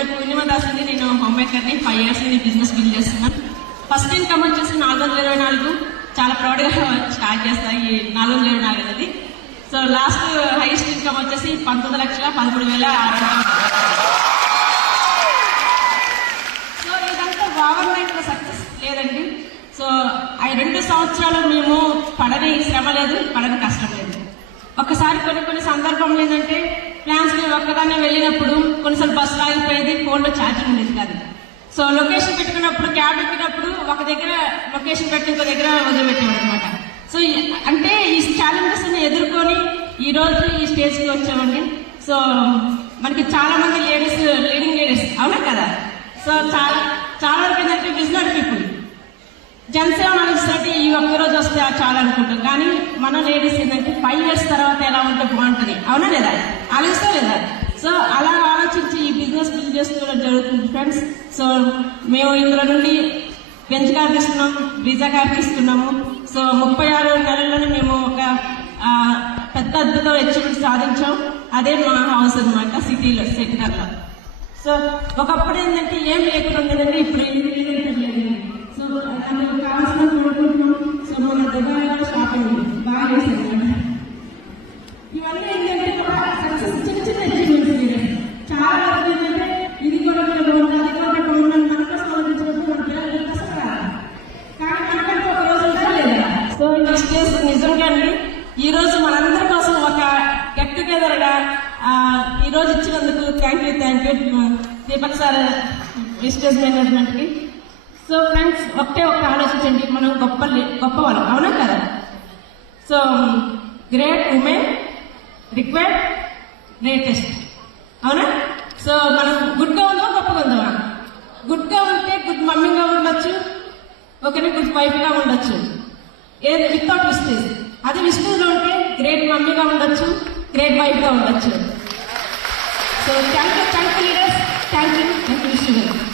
రాసింది నేను హోమ్ మేకర్ని ఫైవ్ ఇయర్స్ నేను బిజినెస్ బిల్డ్ చేస్తున్నాను ఫస్ట్ ఇన్కమ్ వచ్చేసి నాలుగు వందల ఇరవై నాలుగు. చాలా ప్రౌడ్గా స్టార్ట్ చేస్తాను ఈ నాలుగు వందల ఇరవై నాలుగు అనేది సో లాస్ట్ హైయెస్ట్ ఇన్కమ్ వచ్చేసి పంతొమ్మిది లక్షల పదమూడు వేల సో ఇదంతా ఓవర్ నైట్ సక్సెస్ లేదండి. సో ఆ రెండు సంవత్సరాలు మేము పడని శ్రమ లేదు పడని కష్టం లేదు. ఒకసారి కొన్ని కొన్ని సందర్భంలో ఏంటంటే ఫ్యాన్స్ మేము ఒక్కదాన్నే వెళ్ళినప్పుడు కొన్నిసార్లు బస్సు ఆగిపోయేది ఫోన్లో ఛార్జింగ్ ఉండేది కాదు. సో లొకేషన్ పెట్టుకున్నప్పుడు క్యాబ్ ఎక్కినప్పుడు ఒక దగ్గర లొకేషన్ పెట్టి ఇంకో దగ్గర వదిలిపెట్టేవాడు అనమాట సో అంటే ఈ ఛాలెంజెస్ ఎదుర్కొని ఈ రోజు ఈ స్టేజ్కి వచ్చామండి. సో మనకి చాలా మంది లేడీస్ లీడింగ్ లేడీస్ అవునా కదా? సో చాలా చాలా వరకు ఏంటంటే విజనరీ పీపుల్ జనసేవ ఆలోచిస్తుంటే ఈ ఒక్క చాలా అనుకుంటాం కానీ మన లేడీస్ ఏంటంటే ఫైవ్ ఇయర్స్ తర్వాత ఎలా ఉంటే బాగుంటుంది. అవునా లేదా? ఆలోచిస్తా లేదా? సో అలా ఆలోచించి ఈ బిజినెస్ బిల్డ్ చేసుకోవడం జరుగుతుంది ఫ్రెండ్స్ సో మేము ఇందులో నుండి బెంచ్ కార్కి ఇస్తున్నాం వీజా కార్కి ఇస్తున్నాము. సో ముప్పై ఆరు నెలల్లోనే మేము ఒక పెద్ద అద్భుతం అచీవ్మెంట్ సాధించాం. అదే మా హౌస్ అనమాట సిటీలో సెక్టర్లో సో ఒకప్పుడు ఏంటంటే ఏం లేకుండా ఉండేదంటే ఇప్పుడు లేదా సో నిజంగా అండి. ఈ రోజు మనందరి కోసం ఒక గెట్ టుగెదర్గా ఈ రోజు ఇచ్చినందుకు thank you thank you Deepak sir stage మేనేజ్మెంట్కి. సో ఫ్రెండ్స్ ఒకటే ఒక్క ఆలోచించండి. మనం గొప్ప గొప్ప వాళ్ళం అవునా కదా? So great women required greatest అవునా? సో మనం గుడ్గా ఉందా గొప్పగా ఉందామా గుడ్గా ఉంటే గుడ్ మమ్మీగా ఉండొచ్చు. ఒకరి గుడ్ వైఫ్గా ఉండొచ్చు. ఏది వితౌట్ విస్టేజ్ అది విస్టేజ్లో ఉంటే గ్రేట్ మమ్మీగా ఉండొచ్చు గ్రేట్ వైఫ్గా ఉండొచ్చు. So thank you